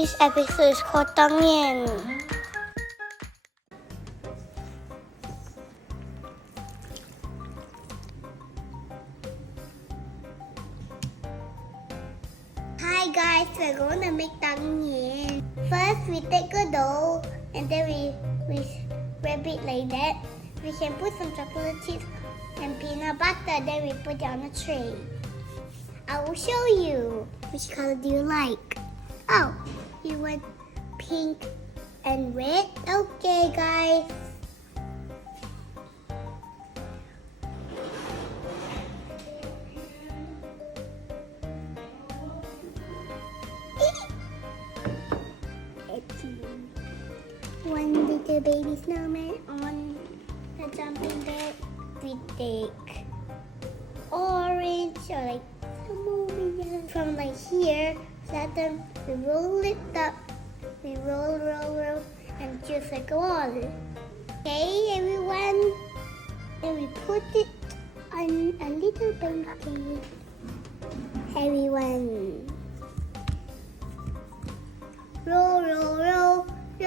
This episode is called Tang Yuan. Hi guys, we're going to make Tang Yuan. First, we take a dough and then we wrap it like that. We can put some chocolate chips and peanut butter, then we put it on a tray. I will show you. Which color do you like? Oh, you want pink and red? Okay, guys. One little baby snowman on the jumping bed. We take orange or like from like here, flatten, we roll it up, we roll, and just like a wall. Okay, everyone, and we put it on a little pancake. Everyone, roll, a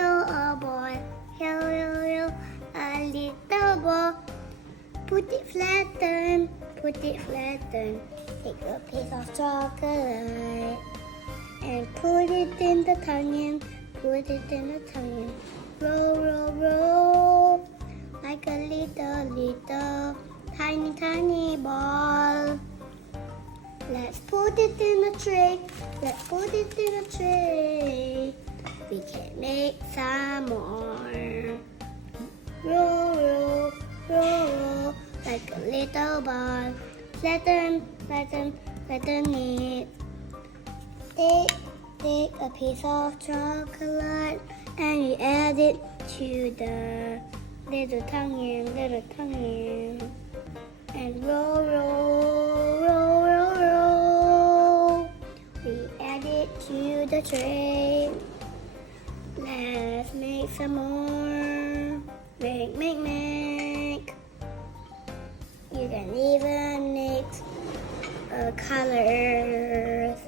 ball, roll, a little ball. Put it flatten. Take a piece of chocolate and put it in the Tang Yuan. Roll like a little tiny ball. Let's put it in a tray. We can make some more. Roll like a little ball. Flatten it. Take a piece of chocolate and you add it to the little Tang Yuan. And roll. We add it to the tray. Let's make some more. Make. You can even mix colors.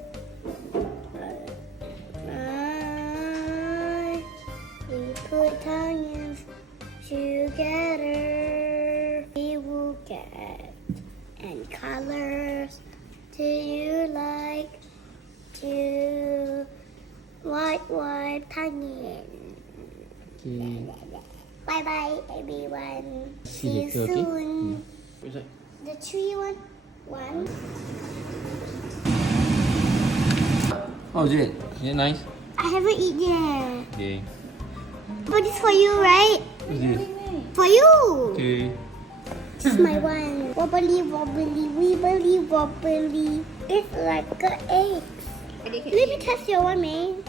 We put Tang Yuans together. We will get and colors. Do you like to white Tang Yuan? Bye bye everyone. See you soon. Okay? The tree one. How is it? Is it nice? I haven't eaten yet. Okay. But it's for you, right? What is it? For you. Okay. This is my one. Wobbly, wibbly. It's like an egg. Let me test your one, man.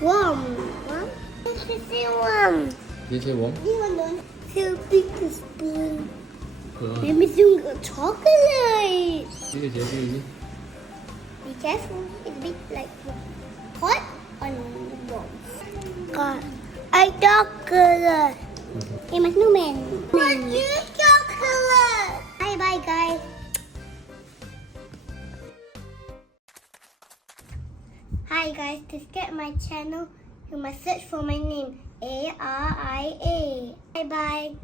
Warm. This is warm. Did you say warm? This one don't feel big to spoon. Hold on. Let me do chocolate. Easy. Be careful. It's a bit like hot on warm. God, I chocolate. Hey, my snowman. What is chocolate? Bye, guys. Hi, guys. To get my channel, you must search for my name, Aria. Bye.